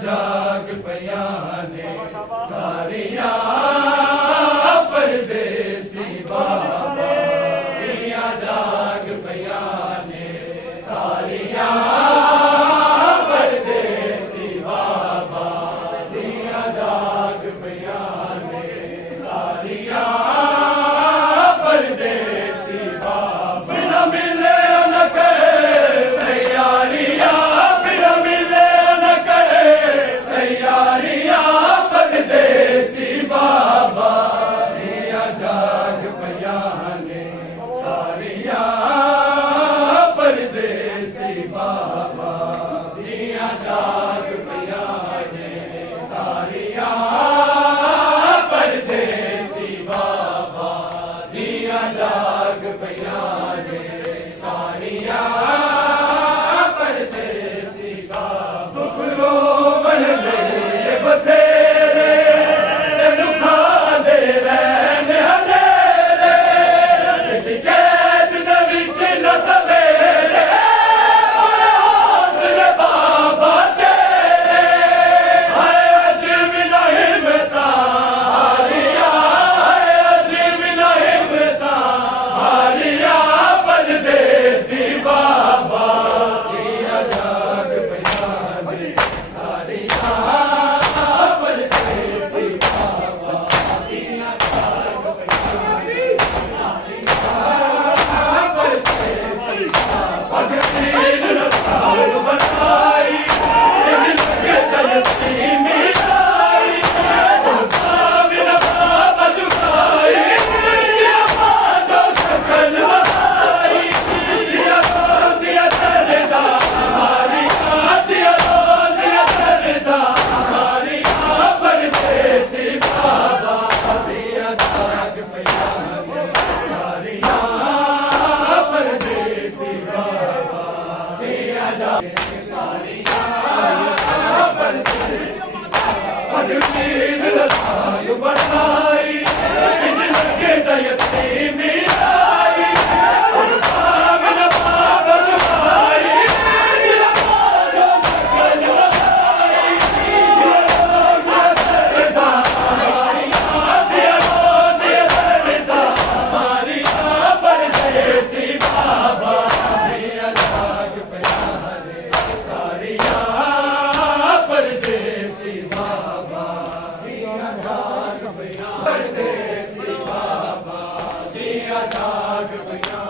जाग पिया ने सारिया परदेसी बाबा दिया जाग पिया ने सारिया परदेसी बाबा दिया जाग पिया ने सारिया परदेसी बाबा बिना मिले न करे तैयारियां बिना मिले न करे तैयारियां परदेसी बाबा दिया जाग पिया ने सारिया परदेसी बाबा दिया जाग पिया ने सारिया परदेसी बाबा दिया जाग पिया ने सारिया परदेसी बाबा दुख रोवन ले बथेरे तेनु खांदे रहन हनेरे कैद दे विच न सवेरे और हौसले बाबा तेरे हाय अज भी ना हिम्मता हारिया हाय अज भी ना हिम्मता हारिया परदेसी बाबा दिया जाग पिया ने सारिया परदेसी बाबा दिया जाग पिया ने सारिया परदेसी बाबा अगसीन रसाल बनाई दिल के जयती मिलाई बिना बाबा झुकाई दिया बाजो सकल वहाई दिया चलदा हमारी दिया चलदा हमारी परदेसी बाबा दिया जाग पिया ने सारिया परदेसी बाबा दिया जाग सारिया परदेसी अगसीन रसाल बनाई दिल के जयती मिलाई बिना बाबा झुकाई दिया बाजो सकल वहाई दिया चलदा हमारी परदेसी बाबा दिया जाग पिया ने सारिया परदेसी बाबा दिया जाग पिया परदेसी बाबा दिया जाग पिया